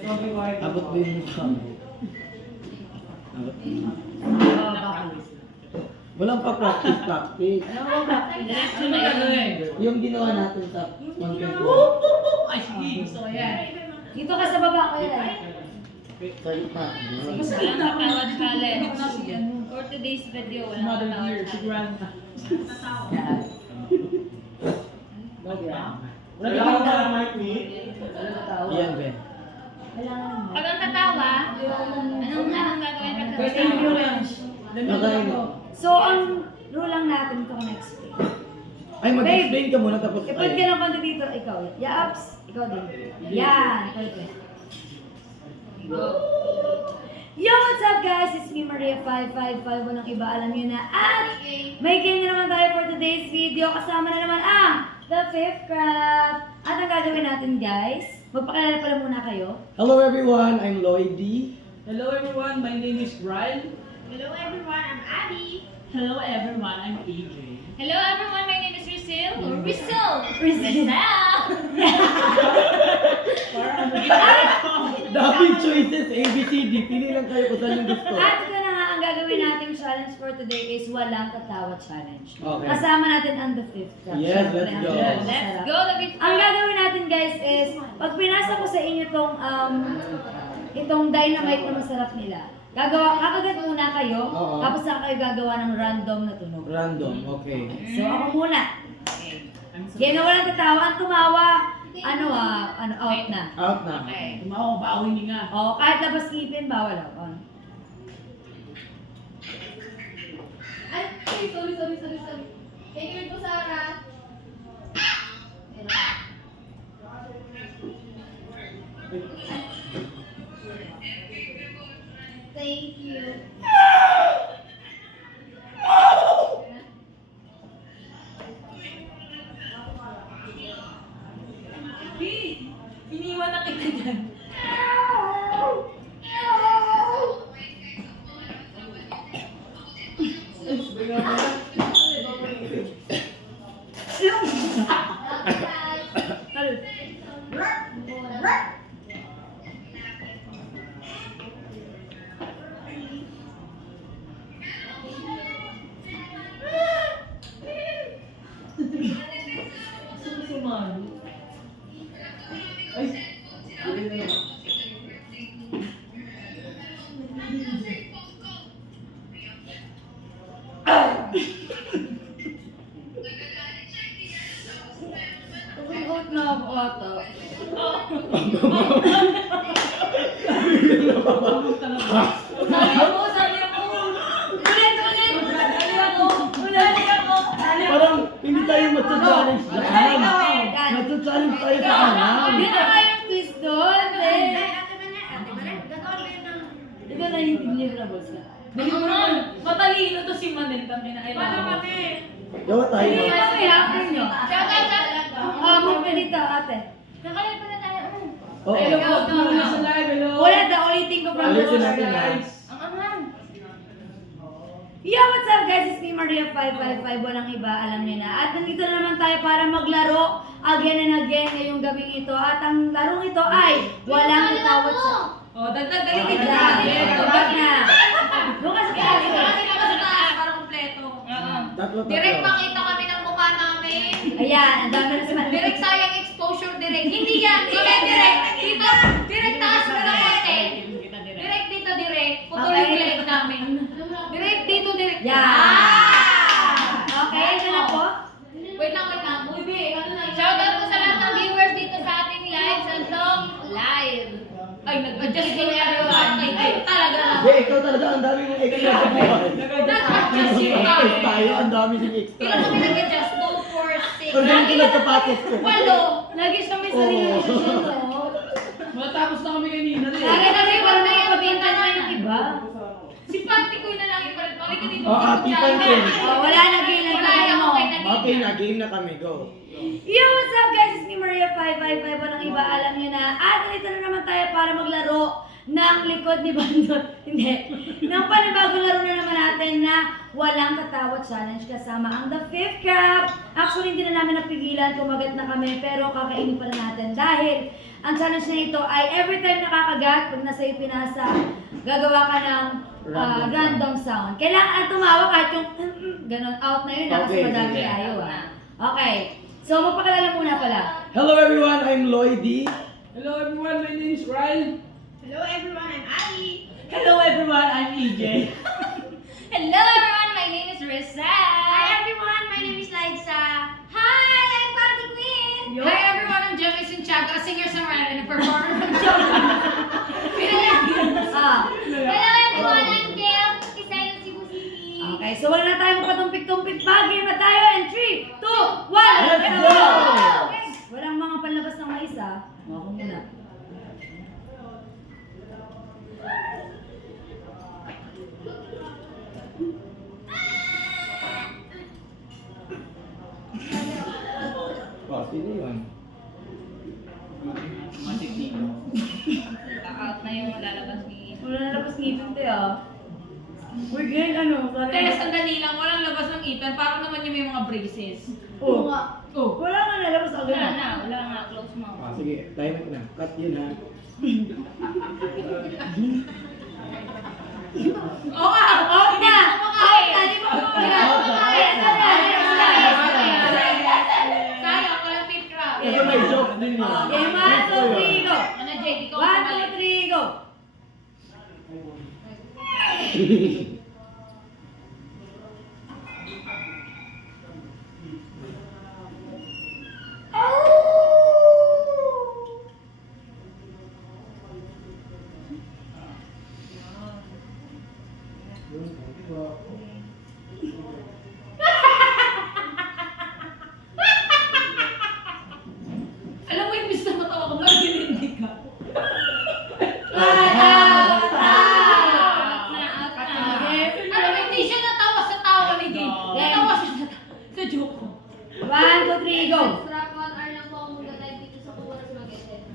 Abot ba yung mukha mo? Abot. Walang pa-practice. Diretso na yun. Yung ginawa natin sa content. Ay, sige. Gusto ko yan. Dito ka sa baba ko yan. Sorry pa. Walang katawad challenge. For today's video, walang katawad challenge. Yan, Ben. Pag ang tatawa, anong gagawin pag Okay. So, ang rule lang natin ito next week. Ay, mag-explain ka muna tapos Ipag ka ng konti dito, ikaw. Yaps, ikaw din. Yan, ikaw din. Yo, what's up guys? It's me, Maria555. Walang iba, alam nyo na. At may game na naman tayo for today's video. Kasama na naman ang The Fifth Craft. At ang gagawin natin guys, magpakilala pala muna kayo. Hello everyone, I'm Lloyd D. Hello everyone, my name is Brian. Hello everyone, I'm Abby. Hello everyone, I'm AJ. Hello everyone, my name is Rizel. Or Rizel. Rizel. Daming choices, A, B, C, D. Pili lang kayo kung saan yung gusto. At ito na nga, ang gagawin nating challenge for today is walang katawa challenge. Okay. Kasama natin ang The Fifth Craft. Yes, Syempre, let's ang go. Let's go, the big Ang gagawin natin guys is, pag pinasa ko sa inyo itong dynamite na masarap nila, kakagat muna kayo, Oo. tapos saka kayo gagawa ng random na tunog. Random, okay. So ako muna. Kaya na walang tatawa, ang tumawa, out na. Out na. Okay. Tumawa ko, bawin niya nga. O, kahit labas ngipin, bawal out. On. Ay, sorry. Thank you po, Sarah. Thank you. Iniwan na kita dyan. Sumalo. Ay, hindi na naman. Out na ako ata. Sabi ako. Ulit. Parang hindi tayo matcha-challenge dyan. Matcha-challenge tayo sa kanan. Dito kayong twist doon. Ikaw na yung deliverables ka. Matalino to si Manel kami na kailangan. Gawa tayo. Hindi kami after nyo. Move ka dito, ate. Nakalit pa na tayo. Oo. Hello po, muna sa live, hello. Ulit na, ulitin ko from the Ulitin start. natin, guys. Ang angan. Yo, what's up guys? It's me, Maria555. Walang iba, alam niyo na. At nandito na naman tayo para maglaro again and again ngayong gabing ito. At ang larong ito ay walang tatawad sa... Oh, dagdag Dito dito na. na. Tugak na. Doon ka sa taas. Para kumpleto. Tatlo. Direct makita kami ng mukha namin. Ayan, ang dami na sa Direct sayang exposure direct. Hindi yan. Hindi direct. Dito, direct taas mo ng konti. Direct dito, direct. Putol yung Okay. leg namin. Direct dito, direct. Yan. Okay, ito na po. Wait lang. Uy, B, shoutout po sa lahat ng viewers dito sa ating live. Sa long live. Ay, nag-adjust ko everyone. Ay, talaga na. Hindi, ikaw talaga. Ang dami mong extra sa buhay. Nag-adjust yung Extra tayo. Ang dami yung extra. Kailan kami nag-adjust? 2, 4, 6. Ang dami ko lang sapatos ko. Walo. Lagi siya may sarili na siya, no? Matapos na kami kanina rin. Lagi kami parang nakapabinta na yung iba. Si Panty ko na lang yung palit. Balik ka dito. Oh, ati pa yun. Wala na game Wala na, mo. okay na dito. Okay na, game na kami. Go. Yo, what's up guys? It's me, Maria555. Walang iba, alam nyo na. At nandito na naman tayo para maglaro ng likod ni Bandot. Hindi. Ng panibagong laro na naman natin na walang katawa challenge kasama ang The Fifth Craft. Actually, hindi na namin napigilan. Kumagat na kami. Pero kakainin pa rin natin dahil Ang challenge na ito ay every time nakakagat, pag nasa iyo pinasa, gagawa ka ng random sound. Kailangan tumawa kahit yung ganon out na yun kasi Okay, madami sige. ayaw Okay. So magpakilala muna pala. Hello everyone, I'm Lloydie. Hello everyone, my name is Ryan. Hello everyone, I'm Ali. Hello everyone, I'm EJ. Hello everyone, my name is Risa. Hi everyone, my name is Liza. Hi, I'm Party Queen. Hi everyone, I'm Jemmy Santiago, a singer-songwriter and a performer from Philippines. Hello everyone, I'm Gail, isa ng Cebu City. Okay, so wala na tayo magpatumpik-tumpik pa. Game na tayo in 3, 2, 1, Let's go! Walang mga panlabas ng mais Ako muna. Sino yun? Out na yung lalabas ni... Wala na labas ngipin tayo Uy, ganyan ano? Kaya sandali lang, walang labas ng ipin. Parang naman yung may mga braces. Oh. Oh. Wala nga nalabas ako Wala nga, close mo. Sige, time na. Cut yun ha. Oo nga! Out na! Out na! Di mo Sayang, walang pit crab. Kasi may joke din yun. Game 1, 2, 3, go! Ano, JD, ko 1, 2, 3, go! Alam mo yung miss na matawa ko, hindi ka. Out na! Alam mo, hindi siya natawa sa tawa ni Jay. Natawa siya sa joke ko. 1, 2, 3, go! Strap 1 hour lang po ako mag-live dito sa Kuwa sa Magete.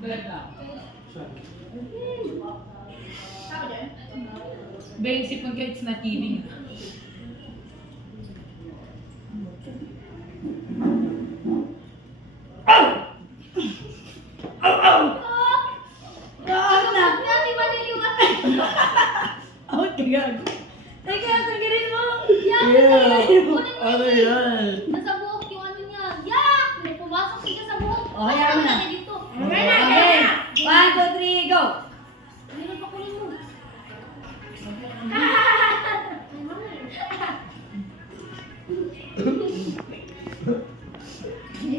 Balag ka. Basic mag it's not giving. Out na! Grabe ba niliwat? Out ka gag! Teka, tanggalin mo! Yeah! Ano yan? Nasa buhok yung ano niya. Yak! May pumasok siya sa buhok. Okay, ano na? Dito. Okay! 1, 2, 3, go! Meron pa kunin mo.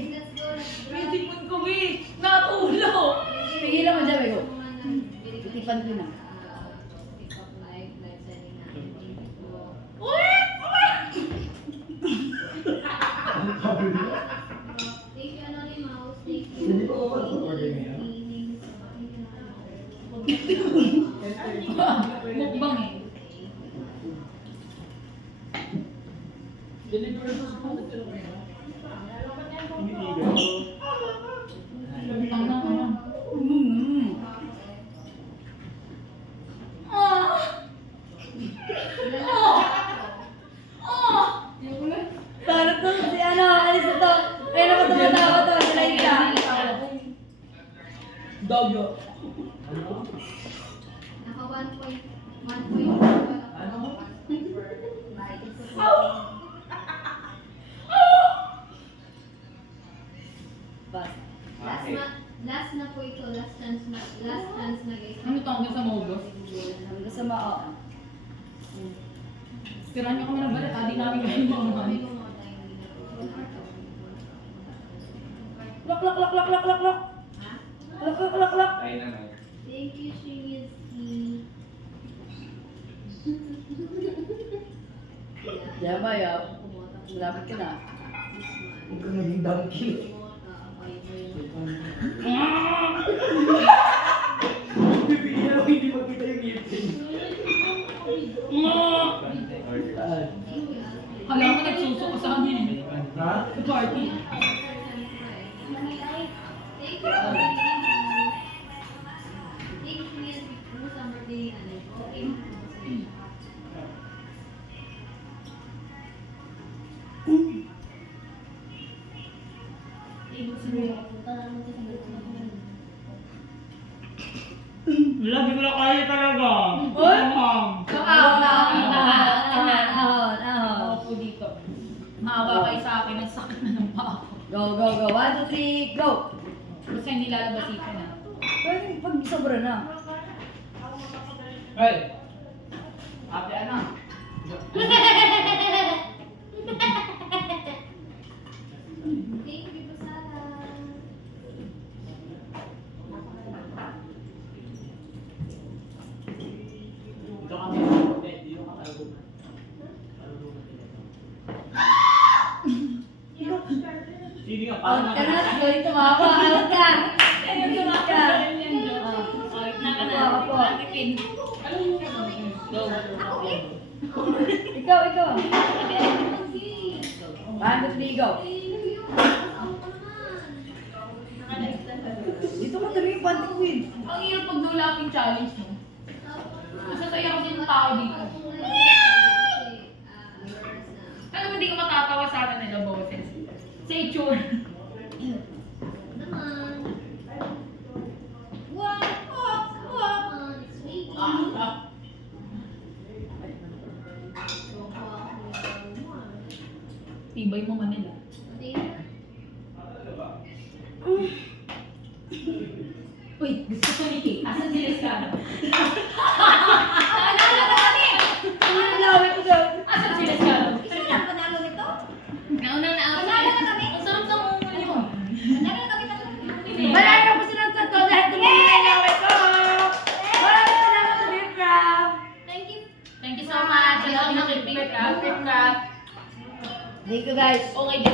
Let's go. Sipon ko eh. Natulo. Pigilan mo dyan, Bego. Itipan ko na. Thank you, Anonymous. Thank Hindi ko pa you. Mukbang eh. Paano to? Si ano, alis na to. Pero ko tumatawa to, si Liza. Doggo. Naka 1.1. Bas. Last na po ito. Last chance na guys. Ano tawag sa Mobos? Sabi ko sa mao. Tirahan niyo kami ng balat, di namin kayo makamuhan. Lock, lock, lock, lock, lock, lock, lock. Lock, lock, lock, lock. Thank you, Shimizuki. Yan ba, yap? Malapit ka na. Huwag ka naging donkey. Bibigyan ako hindi makita yung ngipin. Hala mo nagsusuko sa amin. Ha? Sa party. Thank you. Thank you, Shimizuki. Kumusta ang birthday ni Anay? Okay. Lagi ko na kaya talaga. Uy! Ma'am. Ahon. Ako dito. Maawa kayo sa akin, nagsakit na ng paa ko. Go, go, go. 1, 2, 3, go! Basta hindi lalabas ipin na. Pwede pag sobra na. Hey! Ate Ana! Dito kami. Dito ka talugan. Sige nga, Out parang ka na, ikaw yung tumawa. Out ka! Out ka! Ako, ako. Ikaw. 1, 2, 3, go! Dito ka tuloy yung panty queen. Ang hirap pag nulapin challenge mo. Masasaya kasi ng tao dito. Alam mo, hindi ka matatawa sa akin nila boses. Say sure. Tibay mo Manila. Uy, gusto ko ni Kate. Asan si Lescano? Naalala ka kami! Ang lawit ko daw. Asan si Lescano? Sino lang panalo nito? Naunang na ako. Panalo na kami? Ang sarap ng mga nyo. Panalo kami Manalo po silang totoo dahil tumingin ang lawit ko! Maraming salamat sa Beef Crab! Thank you so much. I love you, Pip Crab. Thank you guys! Okay,